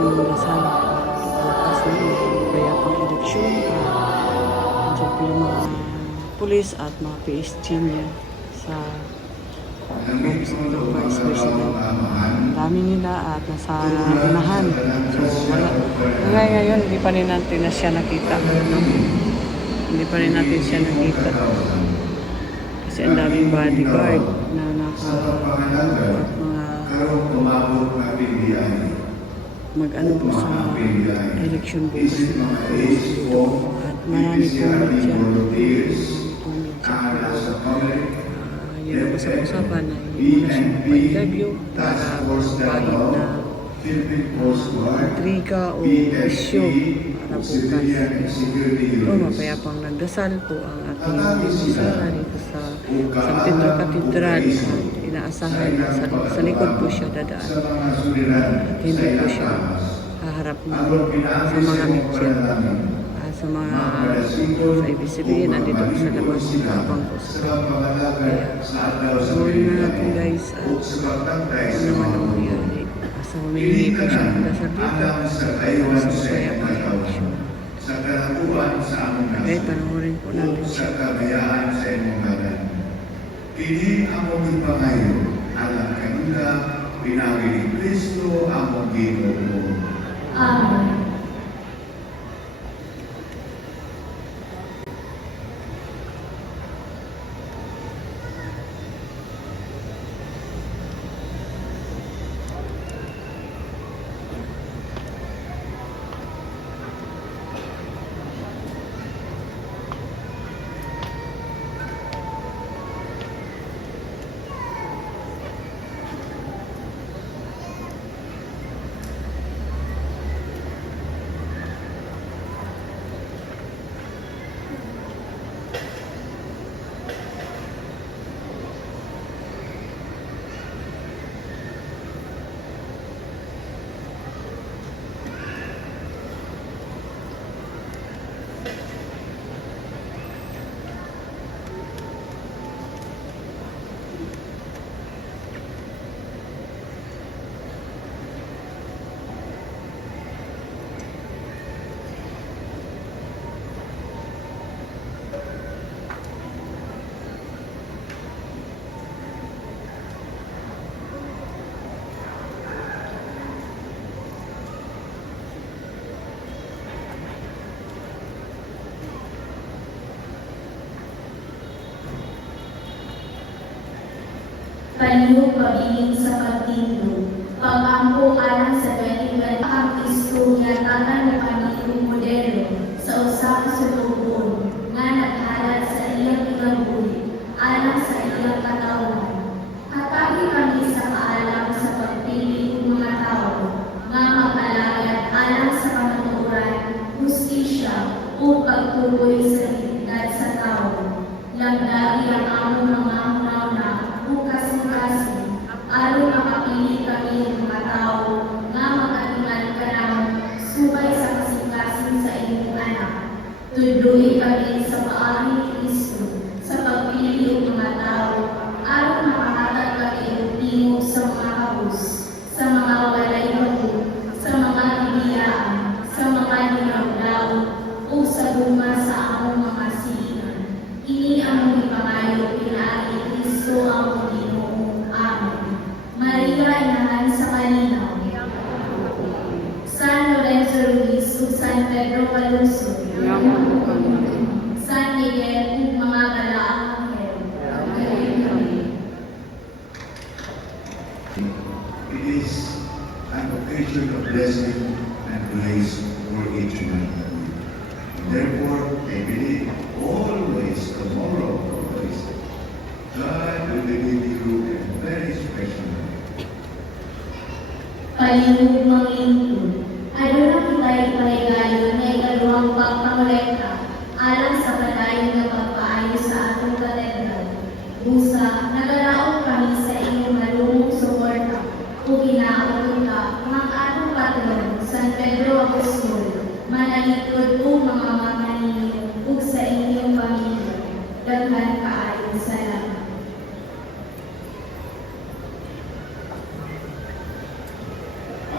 po ng dasal. Bukas na kaya pang eleksyon. Andiyan po yung mga pulis at mga PSG niya sa office of the Vice President. Ang dami nila at nasa unahan. So wala. Ngayon, hindi pa rin natin na siya nakita. No? Hindi pa rin natin siya nakita. Kasi ang daming bodyguard na mag-ano po sa election bukas. At marami pong media. Yun ang usap-usapan na hindi muna siya magpa-interview para magpahid na intriga o isyo para bukas. Mapayapang nagdasal po ang ating Bisara dito sa San Pedro Cathedral. Inaasahan na sa likod po siya dadaan. At hindi po siya haharap na sa mga media. Sa mga sa ibig sabihin, nandito po sa labas habang po sa kaya gawin na natin guys at ano naman ang mangyari. Asa humihingi po siya ng dasal dito sa kaya pag-eleksyon. Okay, panoorin po natin siya. Kini among ipangayo alang kanila pinawi ni Kristo among Ginoo. Amen. Paliw pagiging sa pagtindo, pag-ampo alang sa balikan ang Kristo yatagan ng paniling modelo sa usa ka sulubon nga naghalat sa iyang ilabuhi alang sa iyang katawan. Hatagi kami sa kaalam sa pagpili ng mga tao nga mag-alagad alang sa kamatuoran, hustisya o pagtuloy sa dignidad sa tao. Lagdagi ang among mga hunauna bukas-bukas, aron makapili kami ng mga tao nga mag-atingan ka ng subay sa kasing-kasing sa inyong anak. Tudloy kami sa paari Kristo sa pagpili ng mga tao, aron makahatag kami ng tingog sa mga kabus, sa mga walay bago, sa mga bibiyaan, sa mga ninagdaw, o sa luma sa among mga silingan. Ini ang ipangayo pinaagi Kristo ang Ginoo. Amen. Maria, inahan sa kalinaw. San Lorenzo Ruiz ug San Pedro Caluso. San Miguel ug mga galaang anghel. It is an occasion of blessing and grace for each one of you. Therefore, I believe always tomorrow, always, God will be with you in a very special way. Palihog manglingkod. Ano na kita'y paligayo na ikaduhang pagpangolekta alang sa padayon na pagpaayos sa atong katedral. Busa, nagalaog kami sa inyong malumong suporta o ginaon ka ng atong patron, San Pedro Apostol, manalipod o mga mamanilyo o sa inyong pamilya. Daghan kaayo salamat.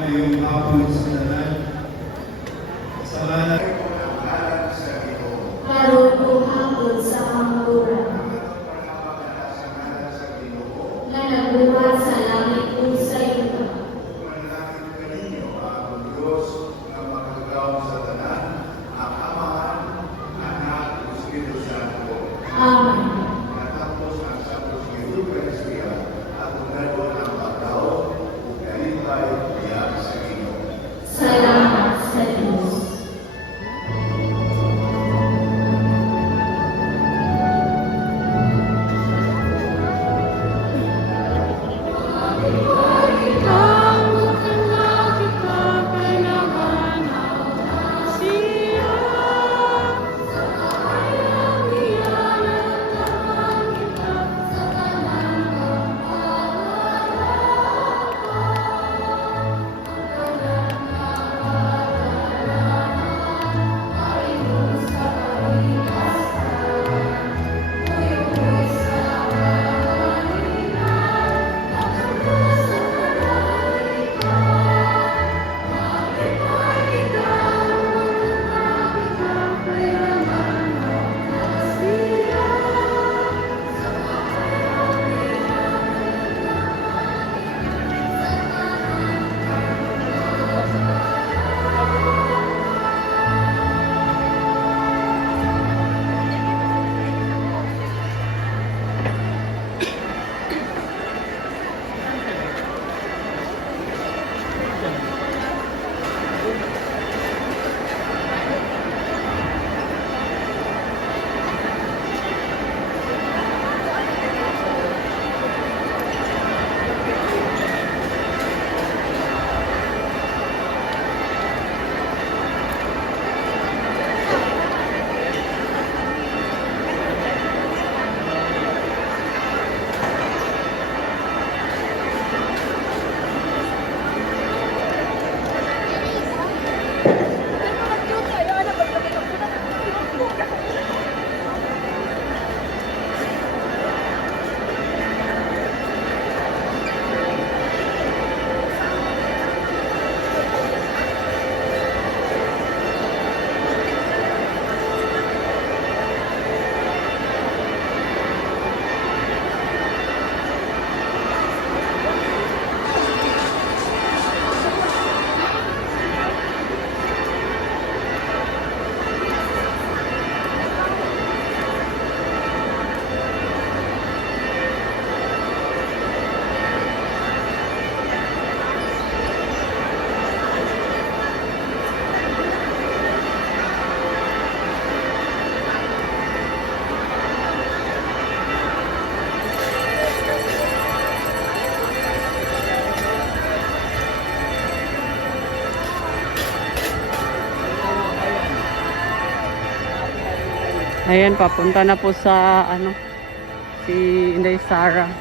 I ngayong hapon sa tanan. Sa ngalan Karon o hapon sa kamura. Nga nagbuhat sa langit o sa ito. Amen. Salamat sa Diyos. Ayan, papunta na po sa ano, si Inday Sara.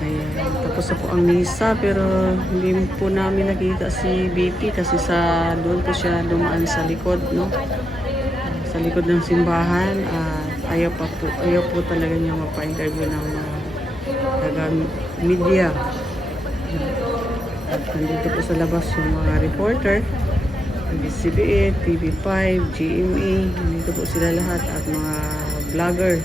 Ayan, tapos na po ang misa pero hindi po namin nakita si BP kasi sa doon po siya dumaan sa likod, no? Sa likod ng simbahan at ayaw po talaga niya magpa-interview ng taga media. At nandito po sa labas yung mga reporter, BCBA, TV5, GMA, nandito po sila lahat at mga vlogger.